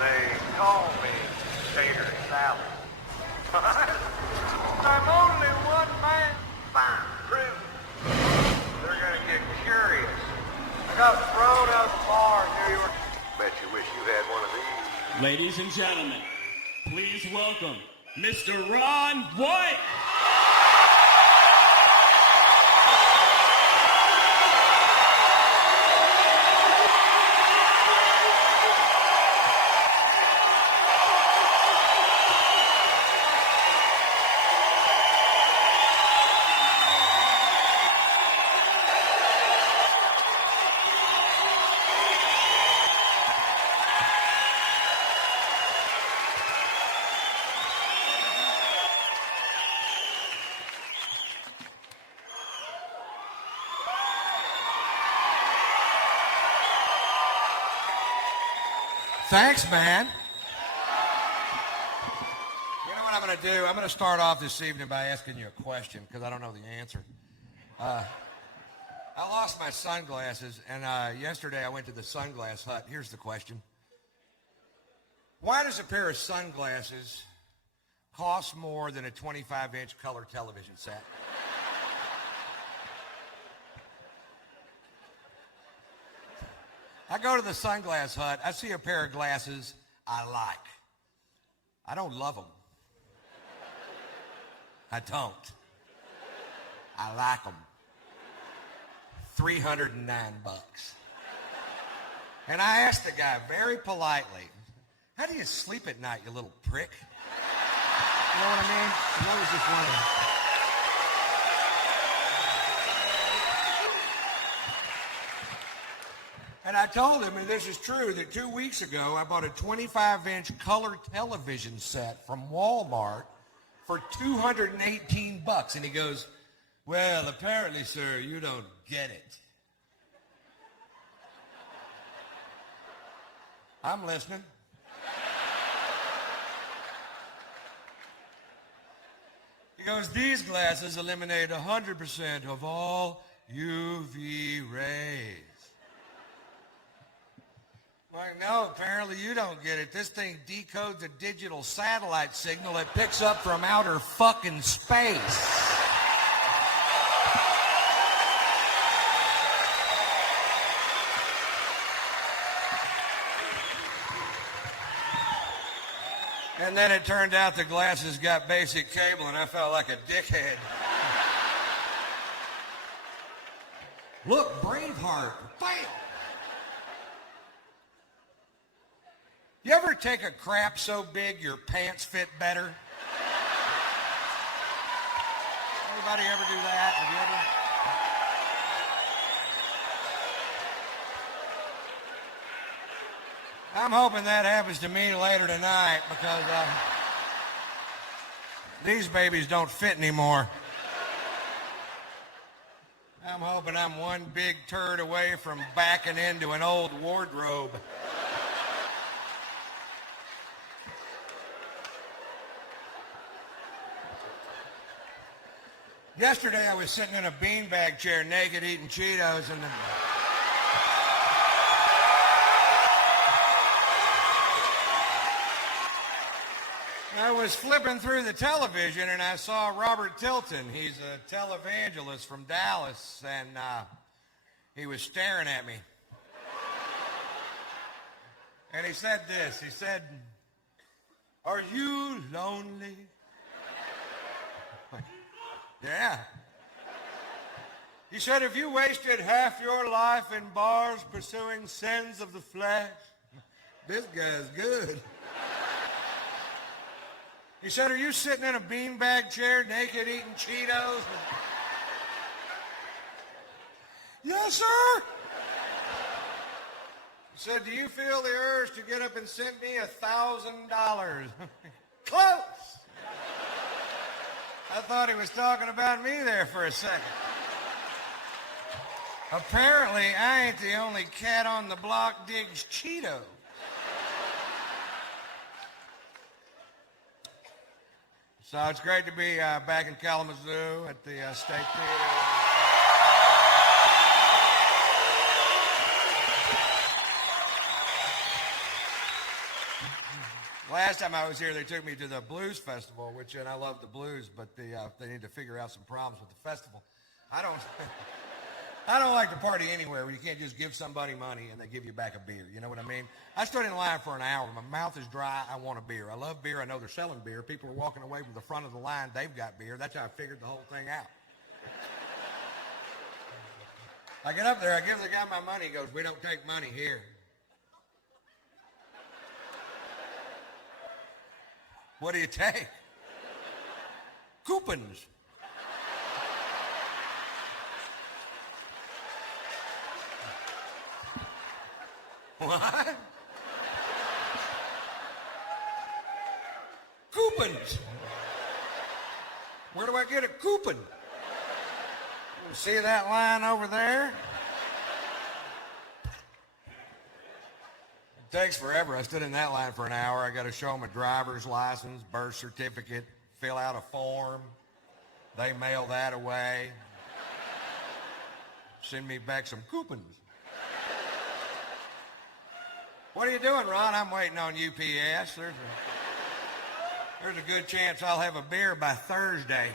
They call me Tater Salad. I'm only one man. Fine prison. They're gonna get curious. I got thrown out of the bar in New York. Bet you wish you had one of these. Ladies and gentlemen, please welcome Mr. Ron White. Thanks, man. You know what I'm going to do? I'm going to start off this evening by asking you a question because I don't know the answer. I lost my sunglasses, and yesterday I went to the sunglass hut. Here's the question. Why does a pair of sunglasses cost more than a 25-inch color television set? I go to the sunglass hut. I see a pair of glasses I like. I don't love them. I don't. I like them. $309. And I asked the guy very politely, how do you sleep at night, you little prick? You know what I mean? I was just wondering. And I told him, and this is true, that 2 weeks ago I bought a 25-inch color television set from Walmart for $218. And he goes, well, apparently, sir, you don't get it. I'm listening. He goes, these glasses eliminate 100% of all UV rays. Like, no, apparently you don't get it. This thing decodes a digital satellite signal it picks up from outer fucking space. And then it turned out the glasses got basic cable and I felt like a dickhead. Look, Braveheart, bam! You ever take a crap so big your pants fit better? Anybody ever do that? Have you ever? I'm hoping that happens to me later tonight because these babies don't fit anymore. I'm hoping I'm one big turd away from backing into an old wardrobe. Yesterday I was sitting in a beanbag chair naked eating Cheetos and I was flipping through the television and I saw Robert Tilton. He's a televangelist from Dallas and he was staring at me. And he said this, he said, are you lonely? Yeah. He said, if you wasted half your life in bars pursuing sins of the flesh, this guy's good. He said, are you sitting in a beanbag chair naked eating Cheetos? Yes, sir. He said, do you feel the urge to get up and send me $1,000? Close. I thought he was talking about me there for a second. Apparently, I ain't the only cat on the block digs Cheetos. So it's great to be back in Kalamazoo at the State Theater. Last time I was here, they took me to the blues festival, which, and I love the blues, but they need to figure out some problems with the festival. I don't like to party anywhere where you can't just give somebody money and they give you back a beer. You know what I mean? I stood in line for an hour. My mouth is dry. I want a beer. I love beer. I know they're selling beer. People are walking away from the front of the line. They've got beer. That's how I figured the whole thing out. I get up there. I give the guy my money. He goes, "We don't take money here." What do you take? Coupons. What? Coupons. Where do I get a coupon? You see that line over there? It takes forever. I stood in that line for an hour. I got to show them a driver's license, birth certificate, fill out a form. They mail that away. Send me back some coupons. What are you doing, Ron? I'm waiting on UPS. There's a good chance I'll have a beer by Thursday.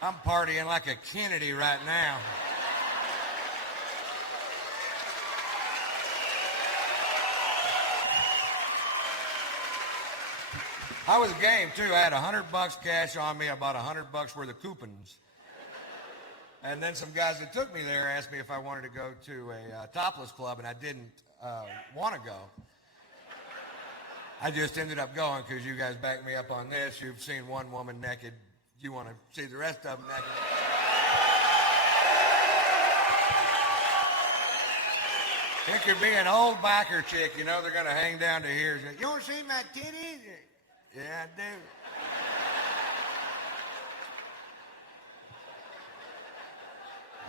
I'm partying like a Kennedy right now. I was game, too. I had $100 cash on me. I bought $100 worth of coupons. And then some guys that took me there asked me if I wanted to go to a topless club, and I didn't want to go. I just ended up going because you guys backed me up on this. You've seen one woman naked. You want to see the rest of them naked. It could be an old biker chick, you know, they're going to hang down to here. You want to see my titties? Yeah, I do.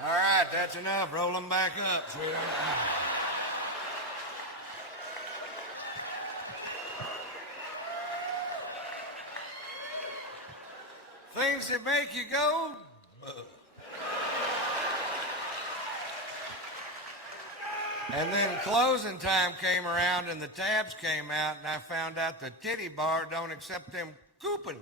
All right, that's enough. Roll them back up, sweetheart. Things that make you go, And then closing time came around and the tabs came out and I found out the titty bar don't accept them coupons.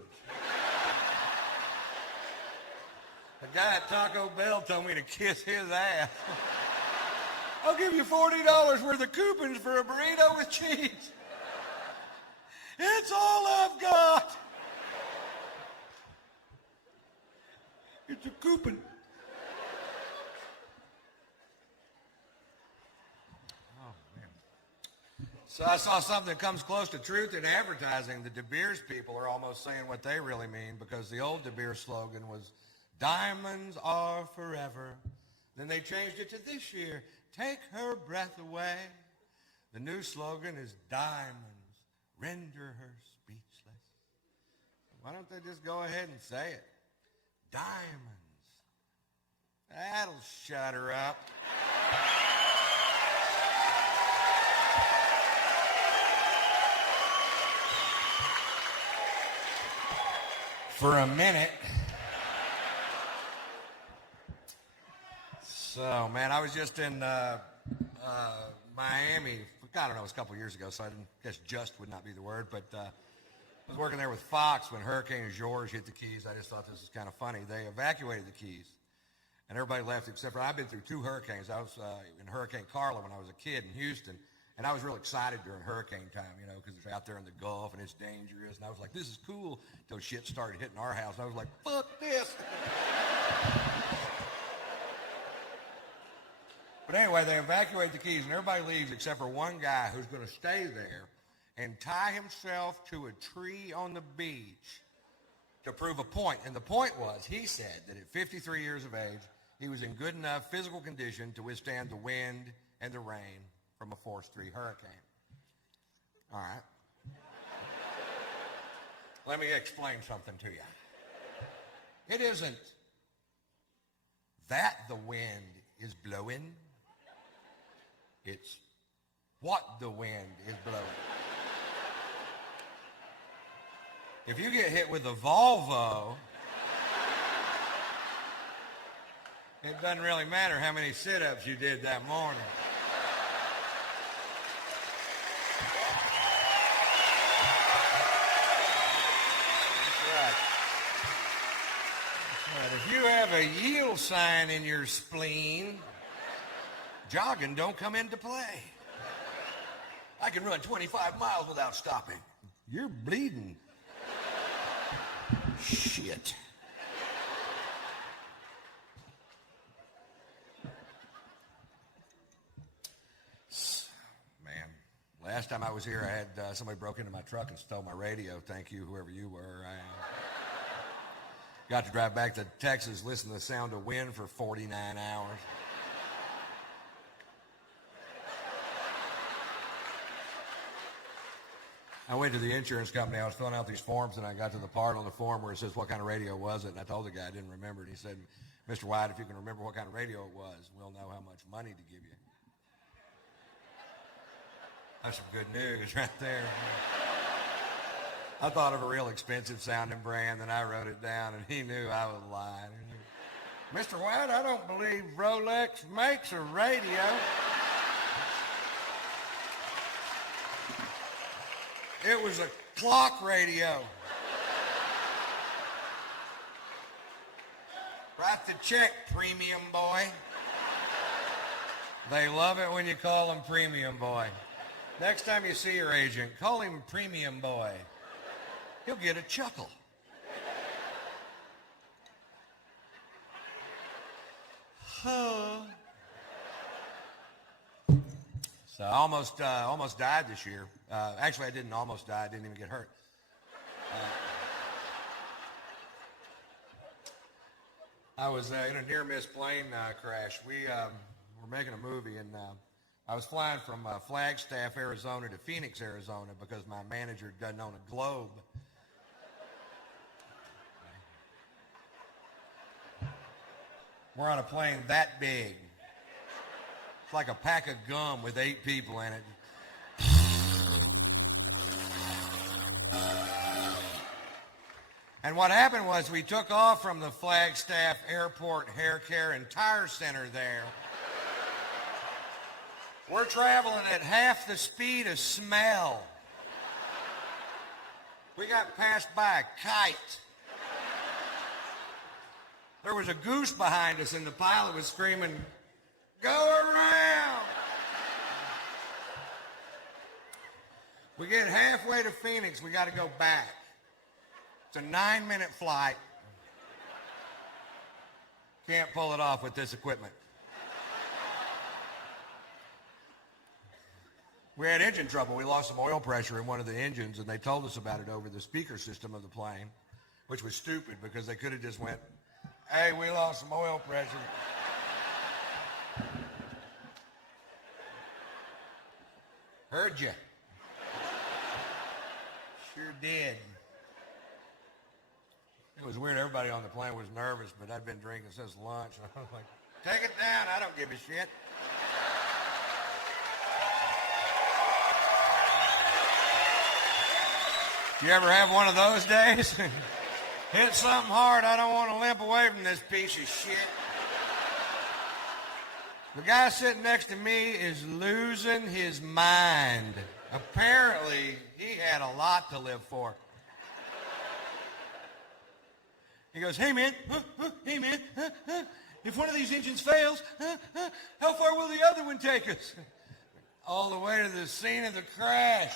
The guy at Taco Bell told me to kiss his ass. I'll give you $40 worth of coupons for a burrito with cheese. It's all I've got. It's a coupon. Oh, man. So I saw something that comes close to truth in advertising. The De Beers people are almost saying what they really mean, because the old De Beers slogan was, diamonds are forever. Then they changed it to this year, take her breath away. The new slogan is, diamonds render her speechless. Why don't they just go ahead and say it? Diamonds. That'll shut her up. For a minute. So, man, I was just in Miami, I don't know, it was a couple years ago, so I guess just would not be the word, but I was working there with Fox when Hurricane George hit the Keys. I just thought this was kind of funny. They evacuated the Keys, and everybody left except for, I've been through 2 hurricanes. I was in Hurricane Carla when I was a kid in Houston, and I was real excited during hurricane time, you know, because it's out there in the Gulf and it's dangerous, and I was like, this is cool, until shit started hitting our house, and I was like, fuck this. But anyway, they evacuate the Keys, and everybody leaves except for one guy who's going to stay there and tie himself to a tree on the beach to prove a point. And the point was, he said that at 53 years of age, he was in good enough physical condition to withstand the wind and the rain from a Force 3 hurricane. All right. Let me explain something to you. It isn't that the wind is blowing. It's what the wind is blowing. If you get hit with a Volvo, it doesn't really matter how many sit-ups you did that morning. a yield sign in your spleen, jogging don't come into play. I can run 25 miles without stopping. You're bleeding. Shit. Man, last time I was here, I had somebody broke into my truck and stole my radio. Thank you, whoever you were. I got to drive back to Texas, listen to the sound of wind for 49 hours. I went to the insurance company. I was filling out these forms, and I got to the part on the form where it says, what kind of radio was it? And I told the guy I didn't remember it. He said, Mr. White, if you can remember what kind of radio it was, we'll know how much money to give you. That's some good news right there. I thought of a real expensive sounding brand, and I wrote it down, and he knew I was lying. Mr. White, I don't believe Rolex makes a radio. It was a clock radio. Write the check, premium boy. They love it when you call him premium boy. Next time you see your agent, call him premium boy. He'll get a chuckle. So I almost died this year. Actually, I didn't almost die. I didn't even get hurt. I was in a near-miss plane crash. We were making a movie, and I was flying from Flagstaff, Arizona to Phoenix, Arizona, because my manager doesn't own a globe. We're on a plane that big. It's like a pack of gum with 8 people in it. And what happened was we took off from the Flagstaff Airport Hair Care and Tire Center there. We're traveling at half the speed of smell. We got passed by a kite. There was a goose behind us, and the pilot was screaming, "Go around!" We get halfway to Phoenix, we got to go back. It's a 9-minute flight. Can't pull it off with this equipment. We had engine trouble. We lost some oil pressure in one of the engines, and they told us about it over the speaker system of the plane, which was stupid because they could have just went, "Hey, we lost some oil pressure." Heard you. Sure did. It was weird. Everybody on the plane was nervous, but I'd been drinking since lunch. And I was like, "Take it down. I don't give a shit." You ever have one of those days? Hit something hard. I don't want to limp away from this piece of shit. The guy sitting next to me is losing his mind. Apparently, he had a lot to live for. He goes, "Hey, man, hey, man, if one of these engines fails, how far will the other one take us?" "All the way to the scene of the crash."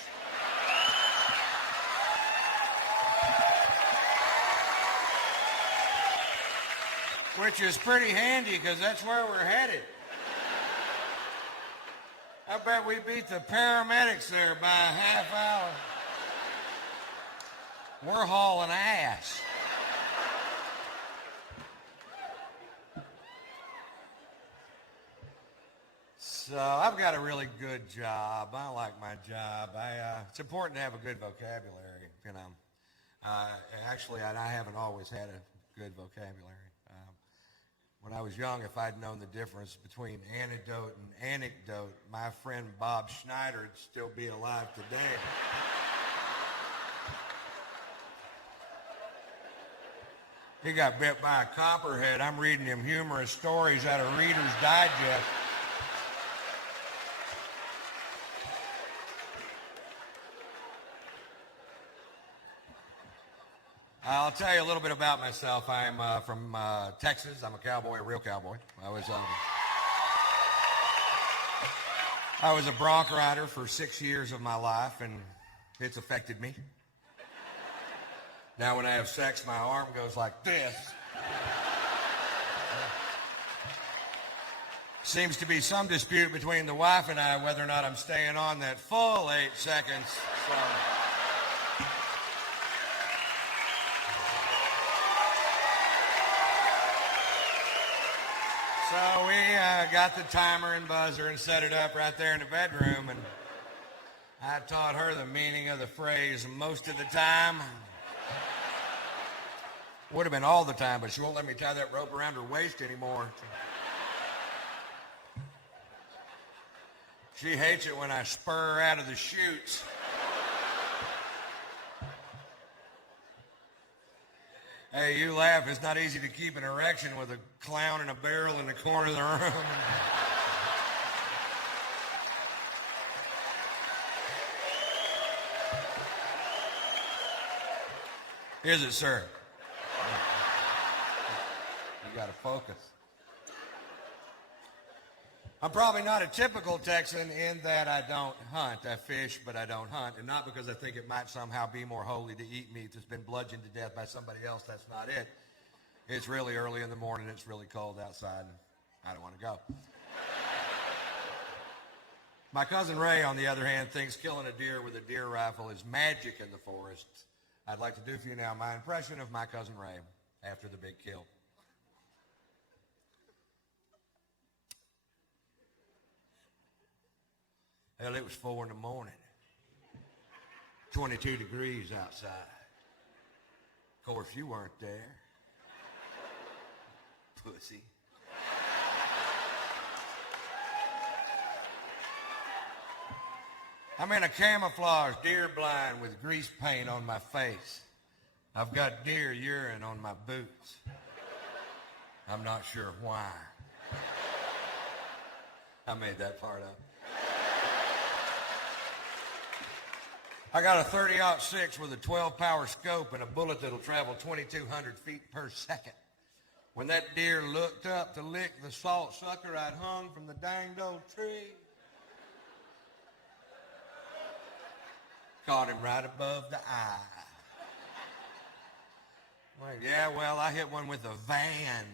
Which is pretty handy because that's where we're headed. I bet we beat the paramedics there by a half hour. We're hauling ass. So I've got a really good job. I like my job. It's important to have a good vocabulary, you know. Actually, I haven't always had a good vocabulary. When I was young, if I'd known the difference between antidote and anecdote, my friend Bob Schneider would still be alive today. He got bit by a copperhead. I'm reading him humorous stories out of Reader's Digest. I'll tell you a little bit about myself. I'm from Texas. I'm a cowboy, a real cowboy. I was a bronc rider for 6 years of my life, and it's affected me. Now when I have sex, my arm goes like this. Seems to be some dispute between the wife and I whether or not I'm staying on that full 8 seconds. So we got the timer and buzzer and set it up right there in the bedroom, and I taught her the meaning of the phrase most of the time. Would have been all the time, but she won't let me tie that rope around her waist anymore. She hates it when I spur her out of the chutes. Hey, you laugh. It's not easy to keep an erection with a clown in a barrel in the corner of the room. Is it, sir? You got to focus. I'm probably not a typical Texan in that I don't hunt. I fish, but I don't hunt. And not because I think it might somehow be more holy to eat meat that's been bludgeoned to death by somebody else. That's not it. It's really early in the morning. It's really cold outside, and I don't want to go. My cousin Ray, on the other hand, thinks killing a deer with a deer rifle is magic in the forest. I'd like to do for you now my impression of my cousin Ray after the big kill. Hell, it was 4 in the morning. 22 degrees outside. Of course, you weren't there. Pussy. I'm in a camouflage deer blind with grease paint on my face. I've got deer urine on my boots. I'm not sure why. I made that part up. I got a 30-06 with a 12-power scope and a bullet that'll travel 2,200 feet per second. When that deer looked up to lick the salt sucker I'd hung from the danged old tree, caught him right above the eye. Wait, yeah, well, I hit one with a van.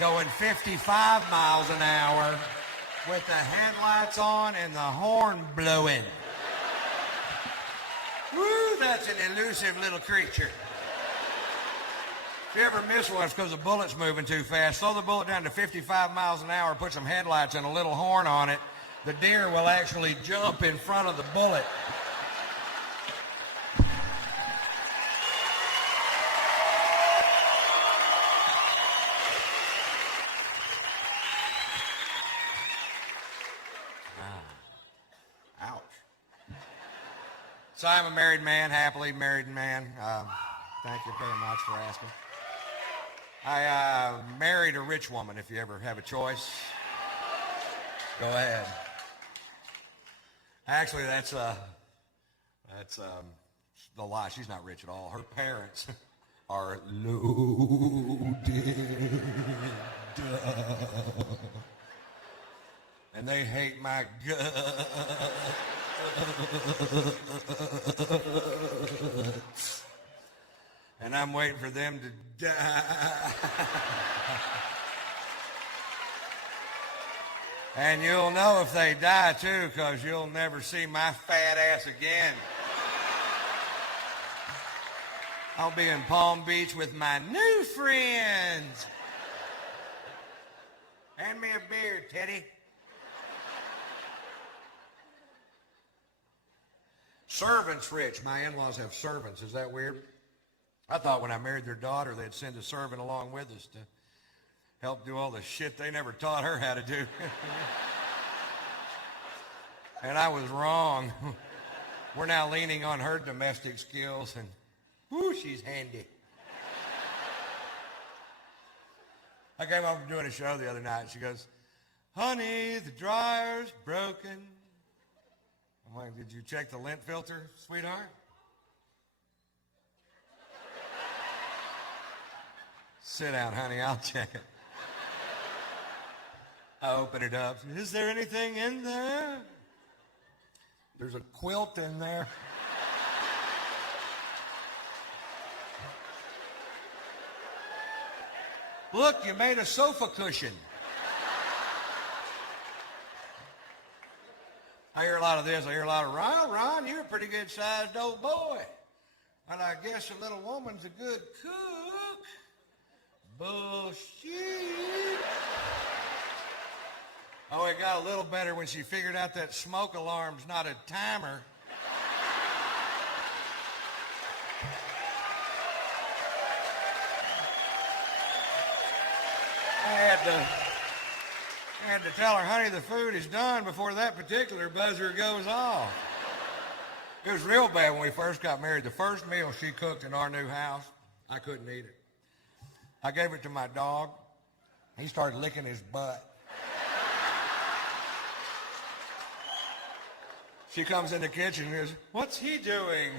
Going 55 miles an hour. With the headlights on and the horn blowing. Woo, that's an elusive little creature. If you ever miss one, it's because the bullet's moving too fast. Slow the bullet down to 55 miles an hour, put some headlights and a little horn on it. The deer will actually jump in front of the bullet. So I'm a married man, happily married man. Thank you very much for asking. I married a rich woman, if you ever have a choice. Go ahead. Actually, that's the lie. She's not rich at all. Her parents are loaded. And they hate my guts. And I'm waiting for them to die. And you'll know if they die too, because you'll never see my fat ass again. I'll be in Palm Beach with my new friends. Hand me a beer, Teddy. Servants rich. My in-laws have servants. Is that weird? I thought when I married their daughter, they'd send a servant along with us to help do all the shit they never taught her how to do. And I was wrong. We're now leaning on her domestic skills, and whoo, she's handy. I came home from doing a show the other night. She goes, "Honey, the dryer's broken." I'm like, "Did you check the lint filter, sweetheart?" Sit down, honey, I'll check it. I open it up. Is there anything in there? There's a quilt in there. Look, you made a sofa cushion. I hear a lot of this. I hear a lot of, Ron, you're a pretty good-sized old boy. And I guess a little woman's a good cook. Bullshit. Oh, it got a little better when she figured out that smoke alarm's not a timer. I had to tell her, honey, the food is done before that particular buzzer goes off. It was real bad when we first got married. The first meal she cooked in our new house, I couldn't eat it. I gave it to my dog. He started licking his butt. She comes in the kitchen and goes, what's he doing?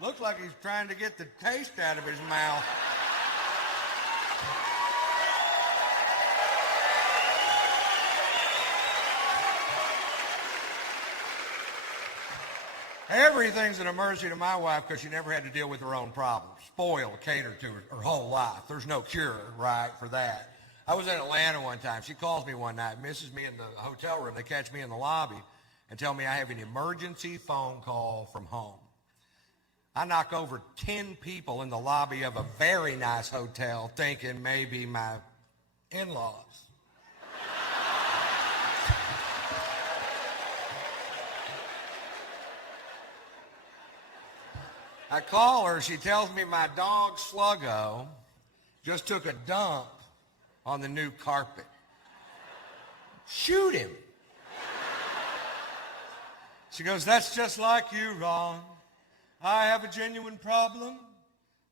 Looks like he's trying to get the taste out of his mouth. Everything's an emergency to my wife because she never had to deal with her own problems. Spoiled, catered to her whole life. There's no cure, right, for that. I was in Atlanta one time. She calls me one night, misses me in the hotel room. They catch me in the lobby and tell me I have an emergency phone call from home. I knock over 10 people in the lobby of a very nice hotel thinking maybe my in-laws. I call her, she tells me my dog Sluggo just took a dump on the new carpet. Shoot him. She goes, that's just like you, Ron. I have a genuine problem,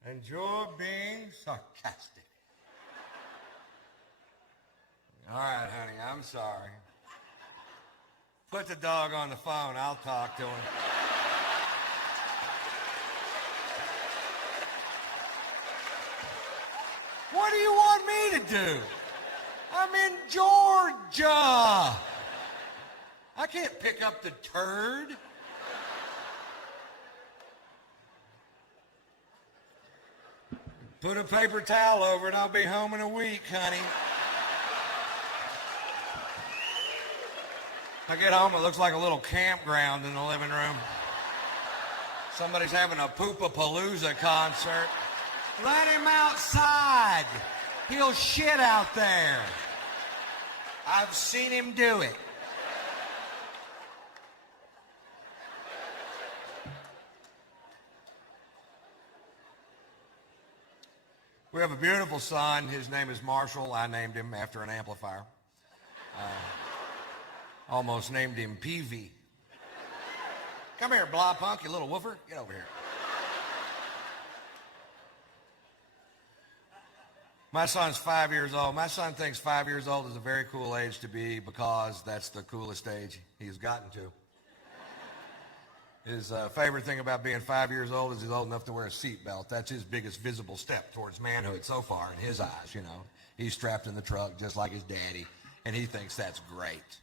and you're being sarcastic. All right, honey, I'm sorry. Put the dog on the phone. I'll talk to him. What do you want me to do? I'm in Georgia. I can't pick up the turd. Put a paper towel over it, I'll be home in a week, honey. I get home, it looks like a little campground in the living room. Somebody's having a Poopapalooza concert. Let him outside. He'll shit out there. I've seen him do it. We have a beautiful son. His name is Marshall. I named him after an amplifier. Almost named him Peavy. Come here, blah punk, you little woofer. Get over here. My son's 5 years old. My son thinks 5 years old is a very cool age to be because that's the coolest age he's gotten to. His favorite thing about being 5 years old is he's old enough to wear a seatbelt. That's his biggest visible step towards manhood so far in his eyes, you know. He's strapped in the truck just like his daddy, and he thinks that's great.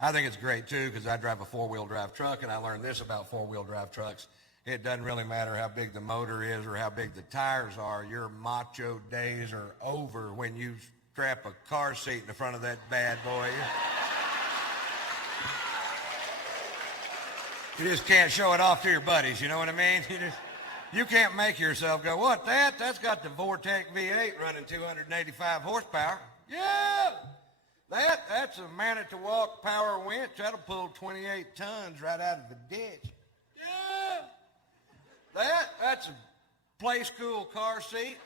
I think it's great, too, because I drive a four-wheel drive truck, and I learned this about four-wheel drive trucks. It doesn't really matter how big the motor is or how big the tires are. Your macho days are over when you strap a car seat in the front of that bad boy. You just can't show it off to your buddies, you know what I mean? You can't make yourself go, what, that? That's got the Vortec V8 running 285 horsepower. Yeah! That's a man-at-the-walk power winch. That'll pull 28 tons right out of the ditch. Yeah! That's a play school car seat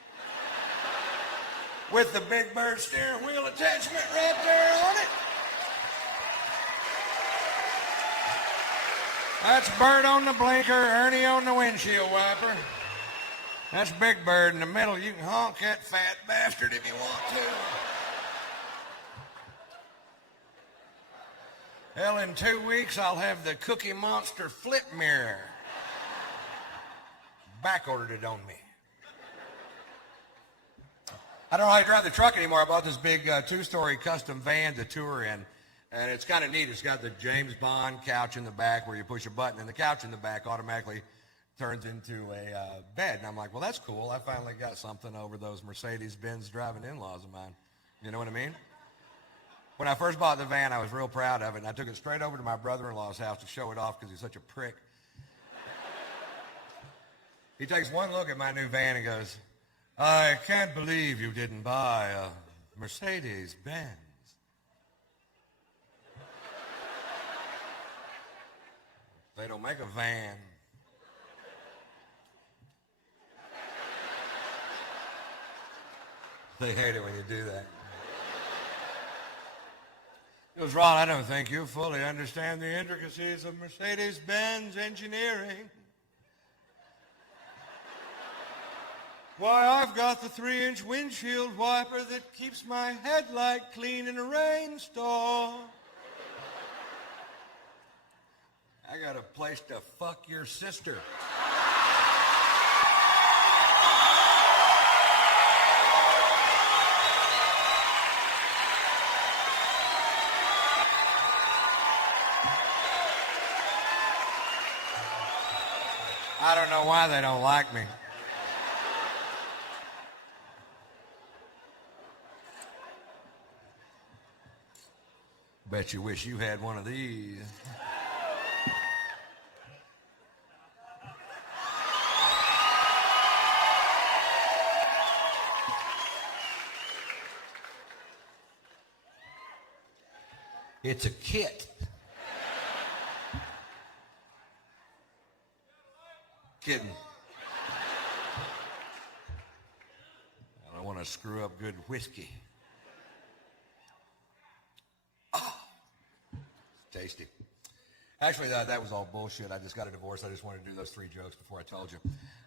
with the Big Bird steering wheel attachment right there on it. That's Bert on the blinker, Ernie on the windshield wiper. That's Big Bird in the middle. You can honk that fat bastard if you want to. Hell, in 2 weeks, I'll have the Cookie Monster flip mirror. Back ordered it on me. I don't know how to drive the truck anymore. I bought this big two-story custom van to tour in, and it's kind of neat. It's got the James Bond couch in the back where you push a button, and the couch in the back automatically turns into a bed. And I'm like, well, that's cool. I finally got something over those Mercedes-Benz driving in-laws of mine. You know what I mean? When I first bought the van, I was real proud of it, and I took it straight over to my brother-in-law's house to show it off because he's such a prick. He takes one look at my new van and goes, I can't believe you didn't buy a Mercedes-Benz. They don't make a van. They hate it when you do that. He goes, Ron, I don't think you fully understand the intricacies of Mercedes-Benz engineering. Why, I've got the 3-inch windshield wiper that keeps my headlight clean in a rainstorm. I got a place to fuck your sister. I don't know why they don't like me. Bet you wish you had one of these. It's a kit. Kidding. I don't want to screw up good whiskey. Tasty. Actually, that was all bullshit. I just got a divorce. I just wanted to do those 3 jokes before I told you.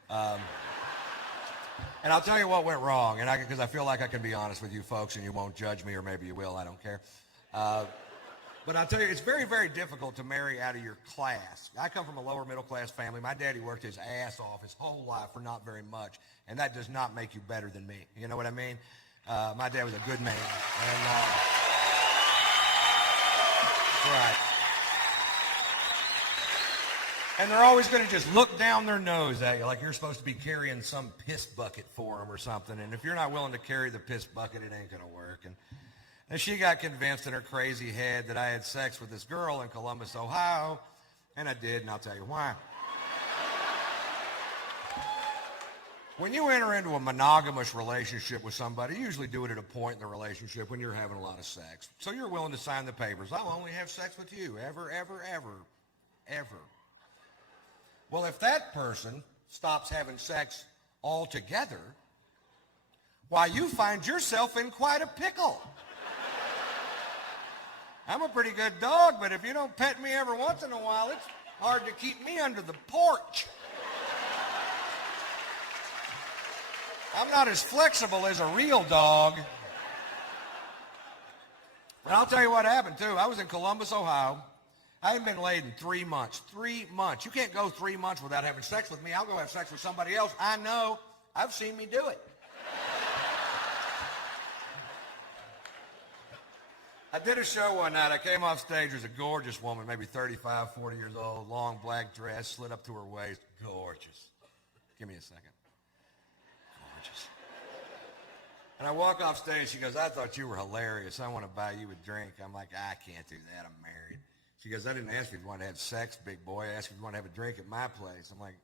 And I'll tell you what went wrong, and because I feel like I can be honest with you folks, and you won't judge me, or maybe you will. I don't care. But I'll tell you, it's very, very difficult to marry out of your class. I come from a lower middle class family. My daddy worked his ass off his whole life for not very much, and that does not make you better than me. You know what I mean? My dad was a good man. And, right. And they're always going to just look down their nose at you like you're supposed to be carrying some piss bucket for them or something. And if you're not willing to carry the piss bucket, it ain't going to work. And she got convinced in her crazy head that I had sex with this girl in Columbus, Ohio. And I did, and I'll tell you why. When you enter into a monogamous relationship with somebody, you usually do it at a point in the relationship when you're having a lot of sex. So you're willing to sign the papers. I'll only have sex with you, ever, ever, ever, ever. Well, if that person stops having sex altogether, why, you find yourself in quite a pickle. I'm a pretty good dog, but if you don't pet me every once in a while, it's hard to keep me under the porch. I'm not as flexible as a real dog. And I'll tell you what happened, too. I was in Columbus, Ohio. I hadn't been laid in 3 months. 3 months. You can't go 3 months without having sex with me. I'll go have sex with somebody else. I know. I've seen me do it. I did a show one night. I came off stage. There's a gorgeous woman, maybe 35, 40 years old, long black dress, slid up to her waist. Gorgeous. Give me a second. Gorgeous. And I walk off stage. She goes, I thought you were hilarious. I want to buy you a drink. I'm like, I can't do that. I'm married. She goes, I didn't ask if you wanted to have sex, big boy. I asked if you want to have a drink at my place. I'm like,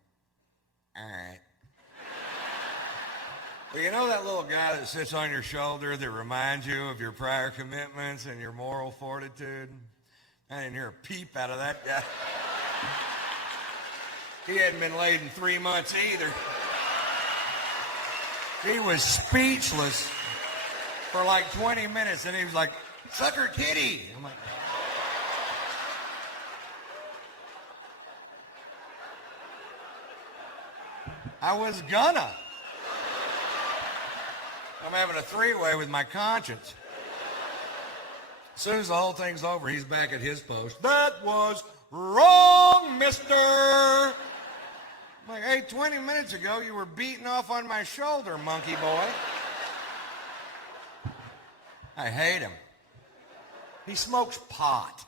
all right. Well, you know that little guy that sits on your shoulder that reminds you of your prior commitments and your moral fortitude? I didn't hear a peep out of that guy. He hadn't been laid in 3 months either. He was speechless for like 20 minutes, and he was like, suck her titty. I'm like, I was gonna. I'm having a 3-way with my conscience. As soon as the whole thing's over, he's back at his post. That was wrong, mister. I'm like, hey, 20 minutes ago, you were beating off on my shoulder, monkey boy. I hate him. He smokes pot.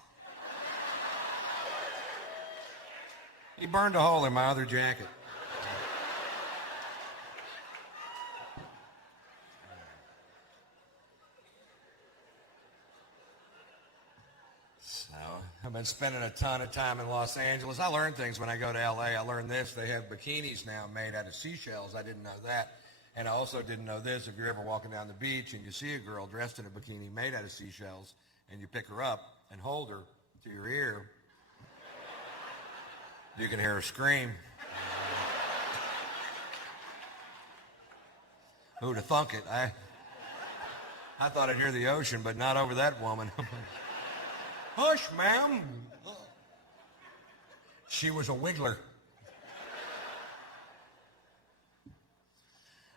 He burned a hole in my other jacket. So, I've been spending a ton of time in Los Angeles. I learn things when I go to LA. I learned this. They have bikinis now made out of seashells. I didn't know that. And I also didn't know this. If you're ever walking down the beach and you see a girl dressed in a bikini made out of seashells, and you pick her up and hold her to your ear, you can hear her scream. Who'd have thunk it? I thought I'd hear the ocean, but not over that woman. Hush, ma'am. She was a wiggler.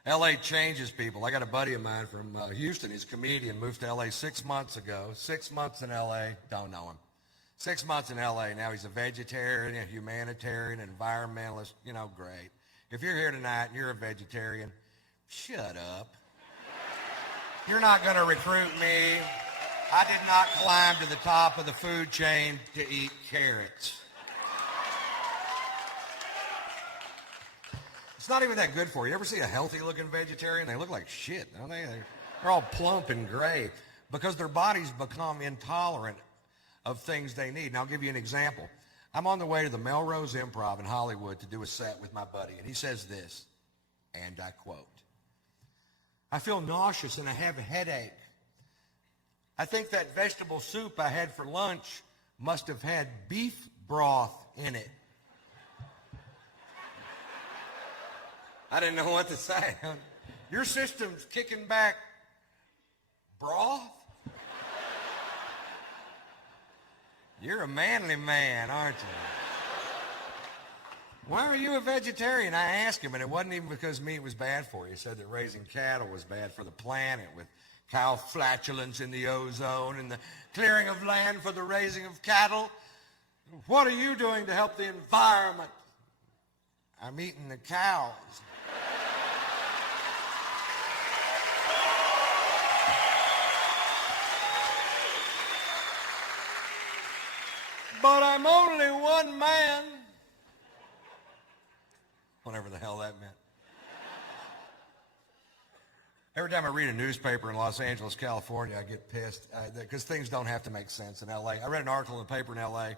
L.A. changes people. I got a buddy of mine from Houston. He's a comedian, moved to L.A. 6 months ago. 6 months in L.A., don't know him. 6 months in L.A., now he's a vegetarian, a humanitarian, environmentalist, great. If you're here tonight and you're a vegetarian, shut up. You're not going to recruit me. I did not climb to the top of the food chain to eat carrots. It's not even that good for you. You ever see a healthy-looking vegetarian? They look like shit, don't they? They're all plump and gray because their bodies become intolerant of things they need. And I'll give you an example. I'm on the way to the Melrose Improv in Hollywood to do a set with my buddy, and he says this, and I quote, "I feel nauseous and I have a headache. I think that vegetable soup I had for lunch must have had beef broth in it." I didn't know what to say. Your system's kicking back broth? You're a manly man, aren't you? Why are you a vegetarian? I asked him, and it wasn't even because meat was bad for you. He said that raising cattle was bad for the planet with cow flatulence in the ozone and the clearing of land for the raising of cattle. What are you doing to help the environment? I'm eating the cows. But I'm only one man. Whatever the hell that meant. Every time I read a newspaper in Los Angeles, California, I get pissed because things don't have to make sense in L.A. I read an article in the paper in L.A.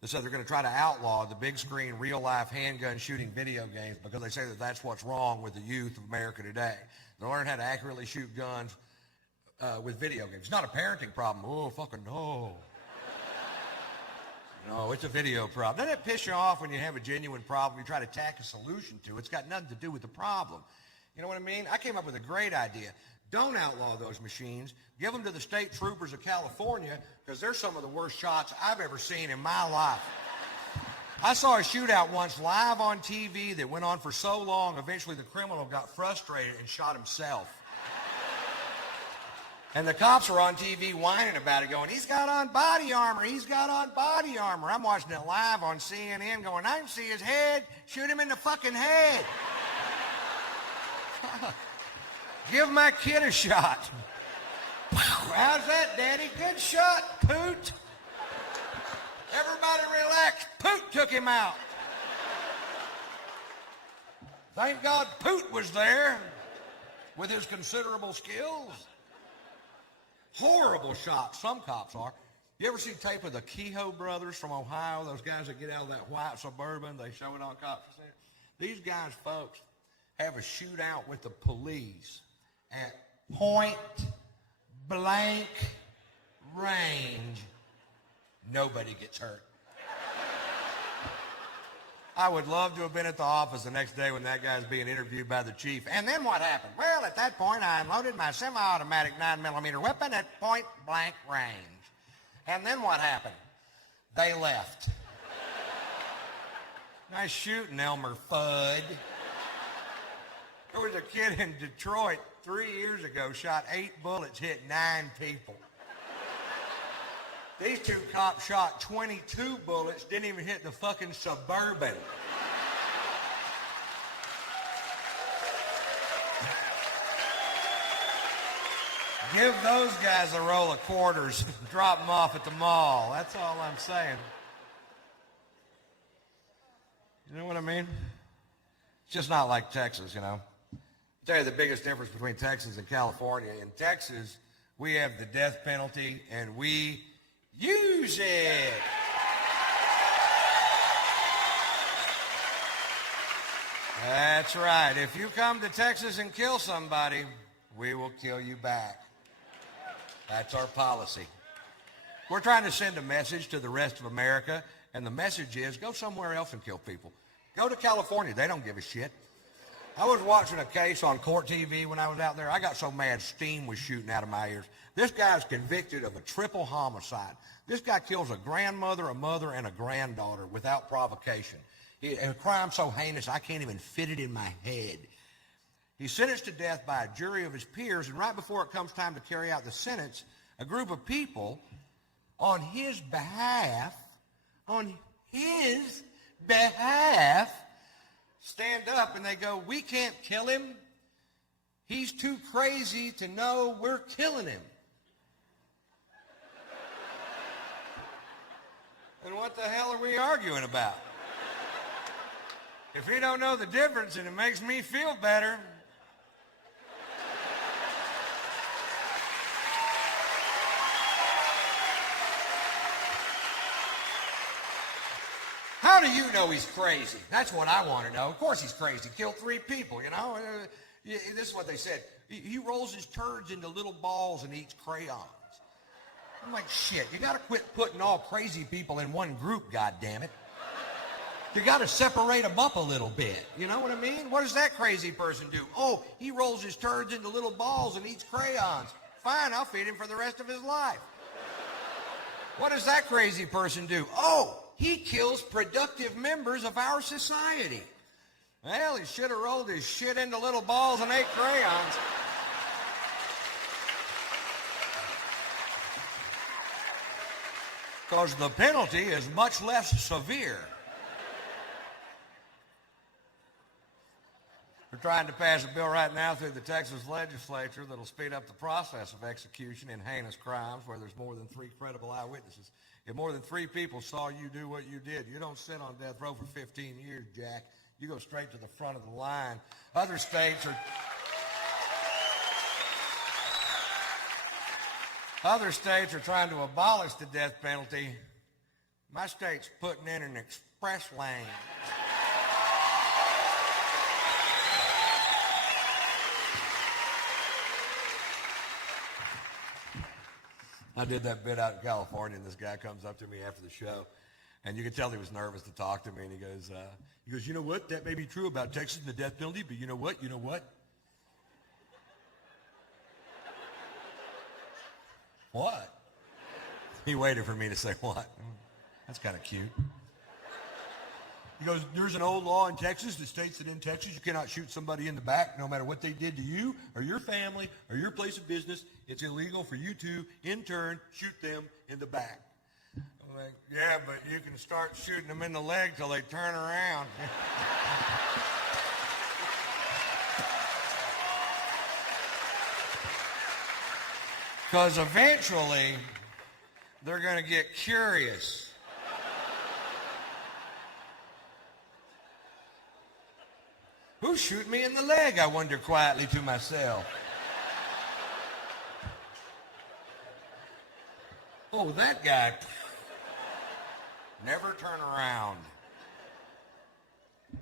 that said they're going to try to outlaw the big screen, real-life handgun shooting video games because they say that that's what's wrong with the youth of America today. They learn how to accurately shoot guns with video games. It's not a parenting problem. Oh, fucking no. No, it's a video problem. Doesn't it piss you off when you have a genuine problem, you try to tack a solution to it? It's got nothing to do with the problem. You know what I mean? I came up with a great idea. Don't outlaw those machines. Give them to the state troopers of California because they're some of the worst shots I've ever seen in my life. I saw a shootout once live on TV that went on for so long, eventually the criminal got frustrated and shot himself. And the cops were on TV whining about it, going, he's got on body armor, he's got on body armor. I'm watching it live on CNN going, I can see his head, shoot him in the fucking head. Give my kid a shot. How's that, Daddy? Good shot, Poot. Everybody relax. Poot took him out. Thank God Poot was there with his considerable skills. Horrible shot, some cops are. You ever see tape of the Kehoe brothers from Ohio, those guys that get out of that white Suburban, they show it on cops? These guys, folks, have a shootout with the police at point blank range. Nobody gets hurt. I would love to have been at the office the next day when that guy's being interviewed by the chief. And then what happened? Well, at that point, I unloaded my semi-automatic 9mm weapon at point blank range. And then what happened? They left. Nice shooting, Elmer Fudd. There was a kid in Detroit 3 years ago, shot 8 bullets, hit 9 people. These two cops shot 22 bullets, didn't even hit the fucking Suburban. Give those guys a roll of quarters. Drop them off at the mall. That's all I'm saying. You know what I mean? It's just not like Texas, you know. I'll tell you the biggest difference between Texas and California. In Texas, we have the death penalty, and we use it. That's right. If you come to Texas and kill somebody, we will kill you back. That's our policy. We're trying to send a message to the rest of America, and the message is go somewhere else and kill people. Go to California. They don't give a shit. I was watching a case on Court TV when I was out there. I got so mad steam was shooting out of my ears. This guy's convicted of a triple homicide. This guy kills a grandmother, a mother, and a granddaughter without provocation. A crime so heinous I can't even fit it in my head. He's sentenced to death by a jury of his peers, and right before it comes time to carry out the sentence, a group of people on his behalf, stand up and they go, we can't kill him. He's too crazy to know we're killing him. And what the hell are we arguing about? If you don't know the difference and it makes me feel better. How do you know he's crazy? That's what I want to know. Of course he's crazy. Killed 3 people, you know. This is what they said. He rolls his turds into little balls and eats crayons. I'm like, shit, you got to quit putting all crazy people in one group, goddammit. You got to separate them up a little bit. You know what I mean? What does that crazy person do? Oh, he rolls his turds into little balls and eats crayons. Fine, I'll feed him for the rest of his life. What does that crazy person do? Oh, he kills productive members of our society. Well, he should have rolled his shit into little balls and ate crayons. Because the penalty is much less severe. We're trying to pass a bill right now through the Texas legislature that'll speed up the process of execution in heinous crimes where there's more than 3 credible eyewitnesses. If more than 3 people saw you do what you did, you don't sit on death row for 15 years, Jack. You go straight to the front of the line. Other states are trying to abolish the death penalty. My state's putting in an express lane. I did that bit out in California, and this guy comes up to me after the show, and you could tell he was nervous to talk to me, and he goes, you know what? That may be true about Texas and the death penalty, but you know what? What? He waited for me to say what. That's kind of cute. He goes, there's an old law in Texas that states that in Texas you cannot shoot somebody in the back no matter what they did to you or your family or your place of business. It's illegal for you to, in turn, shoot them in the back. I'm like, yeah, but you can start shooting them in the leg till they turn around. Because eventually they're going to get curious. Who shoot me in the leg, I wonder quietly to myself. Oh, that guy. Never turn around. I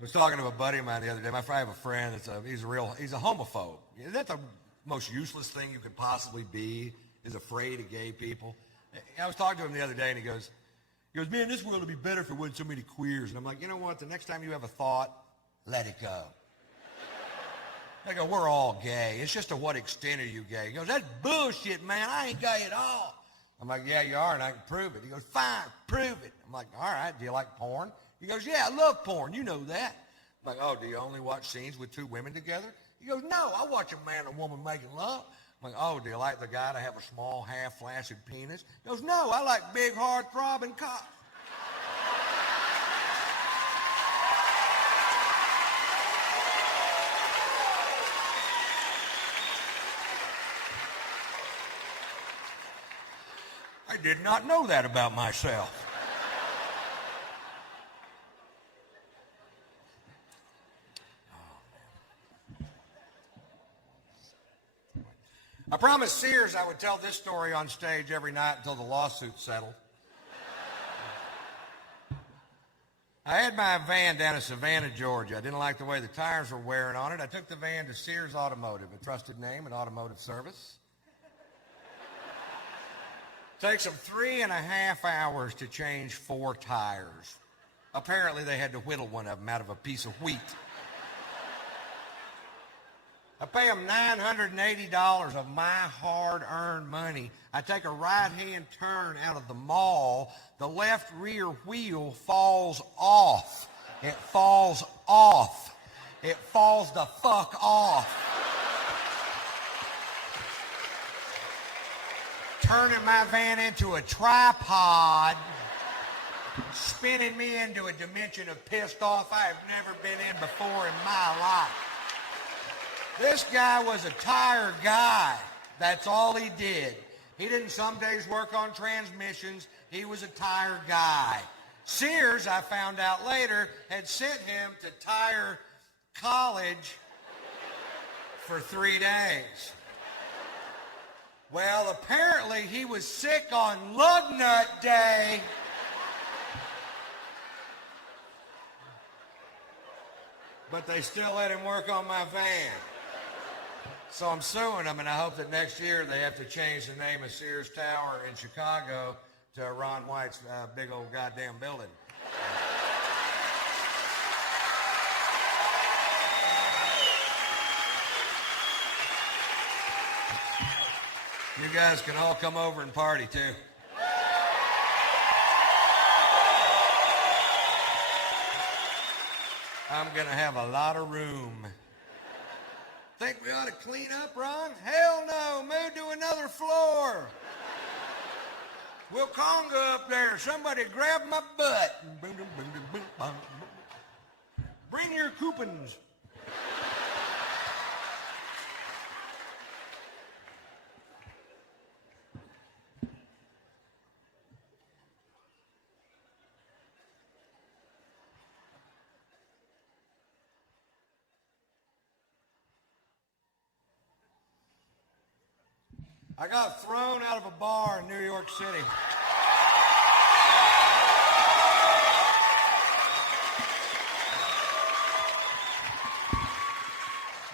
was talking to a buddy of mine the other day. I have a friend he's a homophobe. That's the most useless thing you could possibly be, is afraid of gay people. I was talking to him the other day, and he goes, man, this world would be better if there wasn't so many queers. And I'm like, you know what? The next time you have a thought, let it go. I go, we're all gay. It's just to what extent are you gay? He goes, that's bullshit, man. I ain't gay at all. I'm like, yeah, you are, and I can prove it. He goes, fine, prove it. I'm like, all right, do you like porn? He goes, yeah, I love porn. You know that. I'm like, oh, do you only watch scenes with 2 women together? He goes, no, I watch a man and a woman making love. I'm like, oh, do you like the guy to have a small, half-flaccid penis? He goes, no, I like big, hard-throbbing cock. I did not know that about myself. I promised Sears I would tell this story on stage every night until the lawsuit settled. I had my van down in Savannah, Georgia. I didn't like the way the tires were wearing on it. I took the van to Sears Automotive, a trusted name in automotive service. Takes them 3.5 hours to change 4 tires. Apparently they had to whittle one of them out of a piece of wheat. I pay them $980 of my hard-earned money. I take a right-hand turn out of the mall. The left rear wheel falls off. It falls off. It falls the fuck off. Turning my van into a tripod, spinning me into a dimension of pissed off I have never been in before in my life. This guy was a tire guy. That's all he did. He didn't some days work on transmissions. He was a tire guy. Sears, I found out later, had sent him to tire college for 3 days. Well, apparently he was sick on Lug Nut Day. But they still let him work on my van. So I'm suing them, and I hope that next year they have to change the name of Sears Tower in Chicago to Ron White's big old goddamn building. You guys can all come over and party, too. I'm going to have a lot of room. Think we ought to clean up, Ron? Hell no. Move to another floor. We'll conga up there. Somebody grab my butt. Bring your coupons. I got thrown out of a bar in New York City.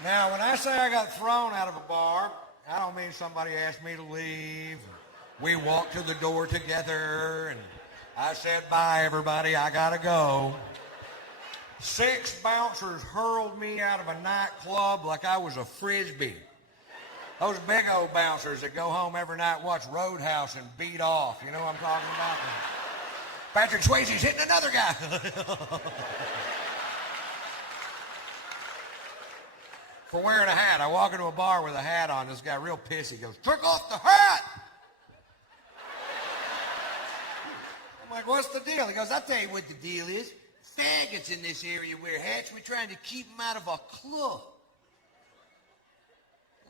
Now, when I say I got thrown out of a bar, I don't mean somebody asked me to leave. We walked to the door together, and I said, bye, everybody, I gotta go. 6 bouncers hurled me out of a nightclub like I was a Frisbee. Those big old bouncers that go home every night, watch Roadhouse, and beat off. You know what I'm talking about? Patrick Swayze's hitting another guy. For wearing a hat. I walk into a bar with a hat on. This guy real pissy goes, took off the hat. I'm like, what's the deal? He goes, I'll tell you what the deal is. Faggots in this area wear hats. We're trying to keep them out of our club.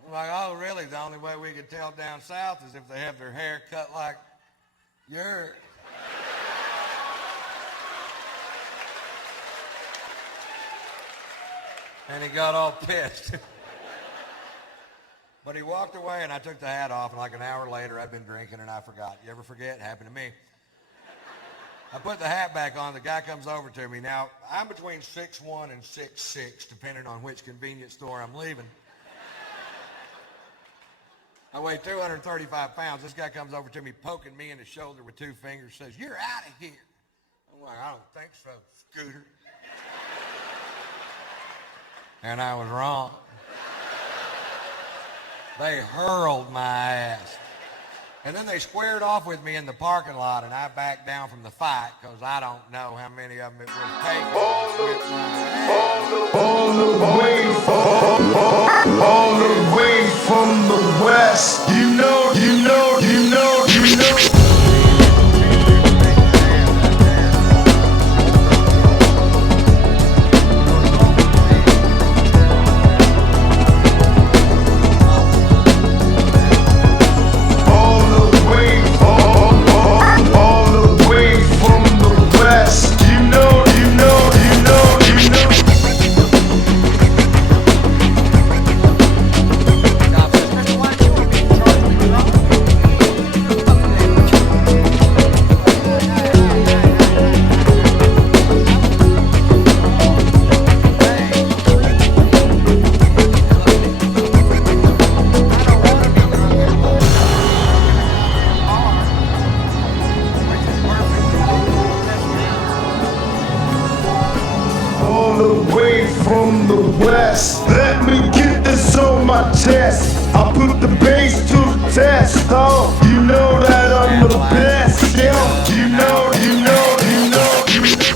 I'm like, oh, really? The only way we can tell down south is if they have their hair cut like yours. And he got all pissed. But he walked away, and I took the hat off, and like an hour later, I'd been drinking, and I forgot. You ever forget? It happened to me. I put the hat back on. The guy comes over to me. Now, I'm between 6'1" and 6'6", depending on which convenience store I'm leaving. I weigh 235 pounds. This guy comes over to me, poking me in the shoulder with 2 fingers, says, you're out of here. I'm like, I don't think so, Scooter. And I was wrong. They hurled my ass. And then they squared off with me in the parking lot, and I backed down from the fight because I don't know how many of them it would take. All the way from the west, you know. All the way, all West. Let me get this on my chest. I put the bass to the test. Oh, you know that I'm the best. Yeah, you know, you know, you know, you know.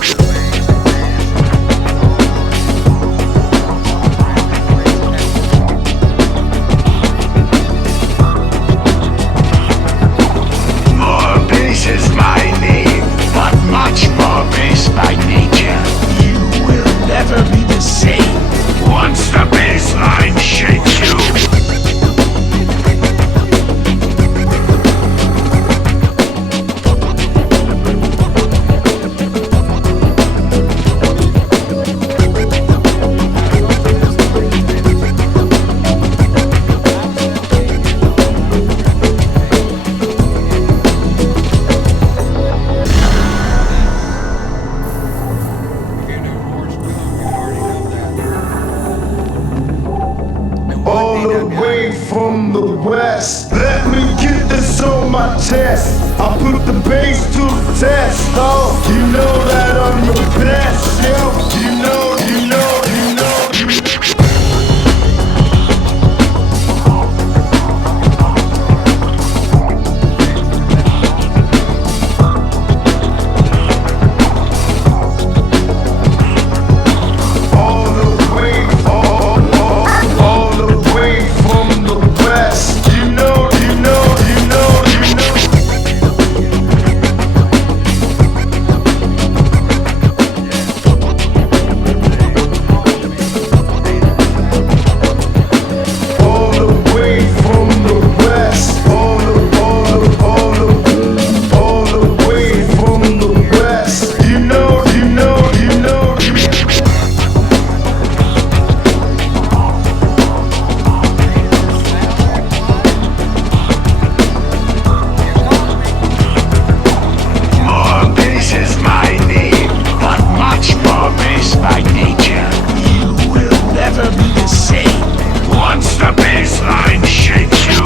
More bass is my name, but much more bass by nature. You will never be the same once the bass line shakes you. All the way from the West. Let me get this on my chest. I put the bass to the test. Oh, you know that I'm the best. Yeah, you know, you know, you know, you know. All the way, all the way from the West. You know, you know, you know, you know. All the way from the West. All the way from the West. You know, you know, you know, you know. More bass is my name, but much more bass by nature. You will never be the same once the bass line shakes you.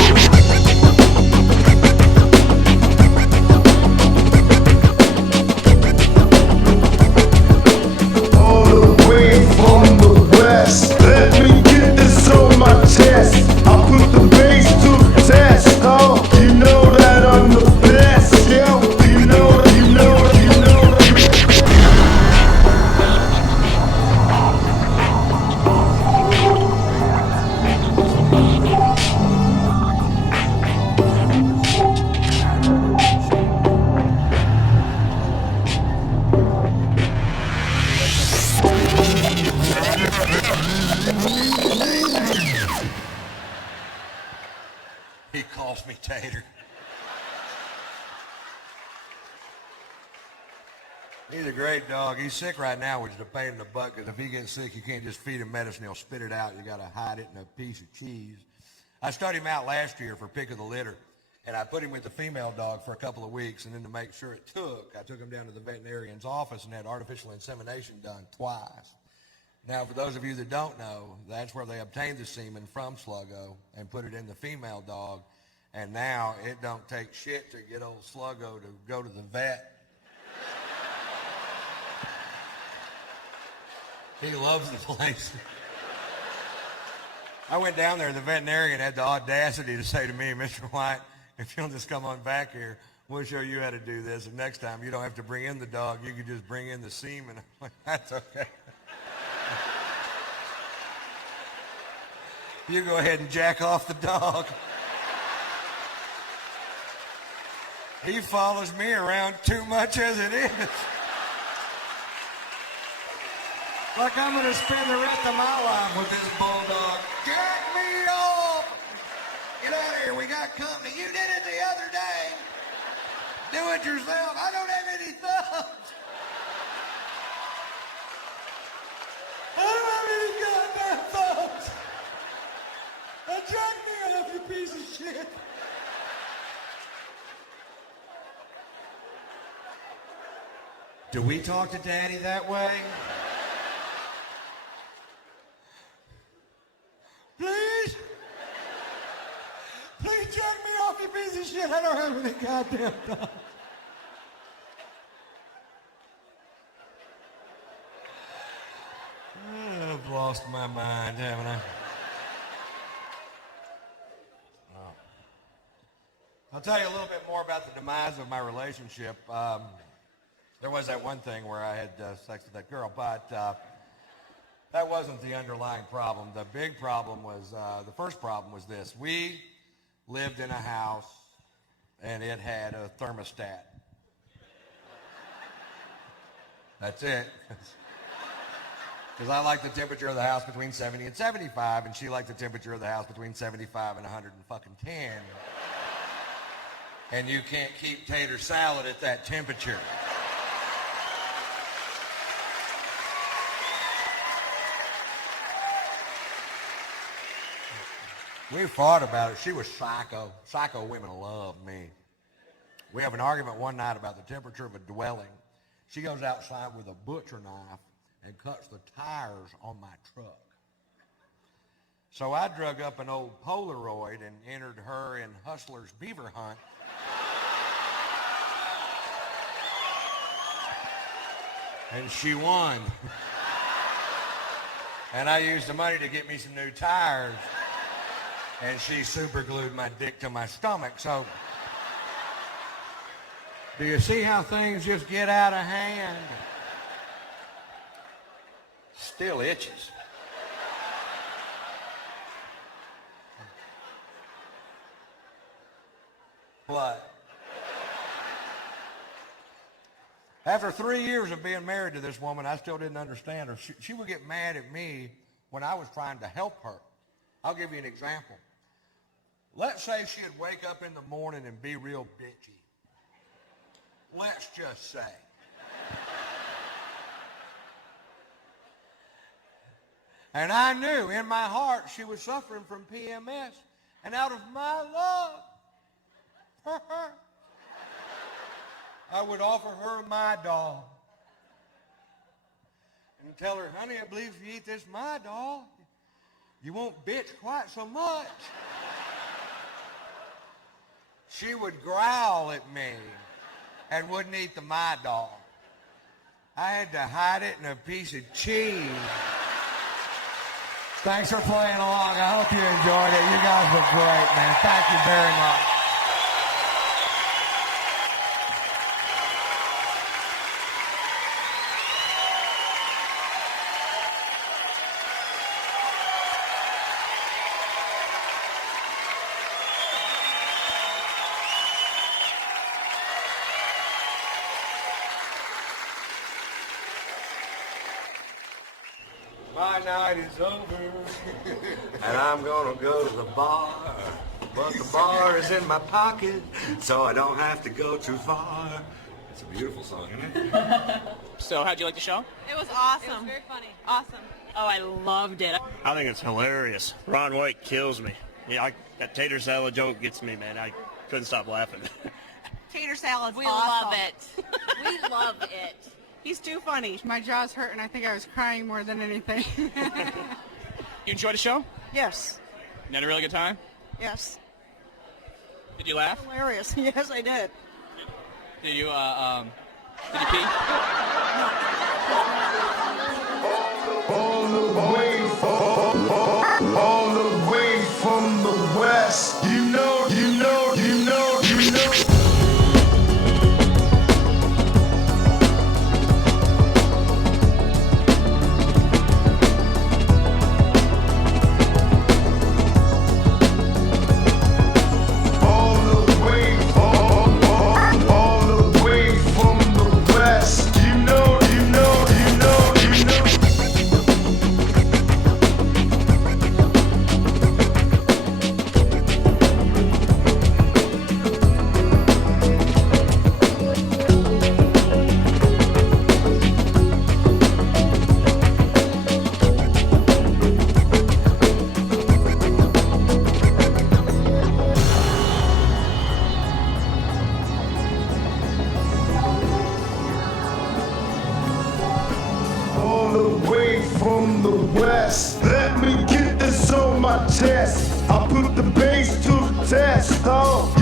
All the way from the West. Let me get this on my chest. I put the bass to the test. Oh, you know that I'm the best. Yeah, you know, you know, you know, you know. He calls me Tater. He's a great dog. He's sick right now, which is a pain in the butt, because if he gets sick, you can't just feed him medicine. He'll spit it out. You got to hide it in a piece of cheese. I started him out last year for pick of the litter, and I put him with the female dog for a couple of weeks, and then to make sure it took, I took him down to the veterinarian's office and had artificial insemination done twice. Now, for those of you that don't know, that's where they obtained the semen from Sluggo and put it in the female dog, and now it don't take shit to get old Sluggo to go to the vet. He loves the place. I went down there, the veterinarian had the audacity to say to me, Mr. White, if you'll just come on back here, we'll show you how to do this, and next time you don't have to bring in the dog, you can just bring in the semen. I'm like, that's okay. You go ahead and jack off the dog. He follows me around too much as it is. Like I'm gonna spend the rest of my life with this bulldog. Jack me off! Get out of here, we got company. You did it the other day. Do it yourself. I don't have any thumbs. I don't have any goddamn thumbs. Jack me off, you piece of shit. Do we talk to Daddy that way? Please? Please jack me off, you piece of shit. I don't have any goddamn thumbs. Oh, boy. lost my mind, haven't I? Oh. I'll tell you a little bit more about the demise of my relationship. There was that one thing where I had sex with that girl, but that wasn't the underlying problem. The big problem was, the first problem was this. We lived in a house, and it had a thermostat. That's it. Because I like the temperature of the house between 70 and 75, and she liked the temperature of the house between 75 and 110. And you can't keep tater salad at that temperature. We fought about it. She was psycho. Psycho women love me. We have an argument one night about the temperature of a dwelling. She goes outside with a butcher knife and cuts the tires on my truck. So I drug up an old Polaroid and entered her in Hustler's beaver hunt. And she won. And I used the money to get me some new tires. And she super glued my dick to my stomach. So, do you see how things just get out of hand? Still itches. What? After 3 years of being married to this woman, I still didn't understand her. She would get mad at me when I was trying to help her. I'll give you an example. Let's say she'd wake up in the morning and be real bitchy. Let's just say. And I knew in my heart she was suffering from PMS. And out of my love for her, I would offer her my doll. And tell her, honey, I believe if you eat this my doll, you won't bitch quite so much. She would growl at me and wouldn't eat the my doll. I had to hide it in a piece of cheese. Thanks for playing along. I hope you enjoyed it. You guys were great, man. Thank you very much. My night is over, and I'm gonna go to the bar. But the bar is in my pocket, so I don't have to go too far. It's a beautiful song, isn't it? So, how'd you like the show? It was awesome. It was very funny. Awesome. Oh, I loved it. I think it's hilarious. Ron White kills me. Yeah, that tater salad joke gets me, man. I couldn't stop laughing. Tater salad's We awesome. love it. We love it. He's too funny. My jaw's hurt, and I think I was crying more than anything. You enjoyed the show? Yes. You had a really good time? Yes. Did you laugh? Hilarious. Yes, I did. Did you pee? All the way from the west. You know. From the west, let me get this on my chest. I put the bass to the test, oh.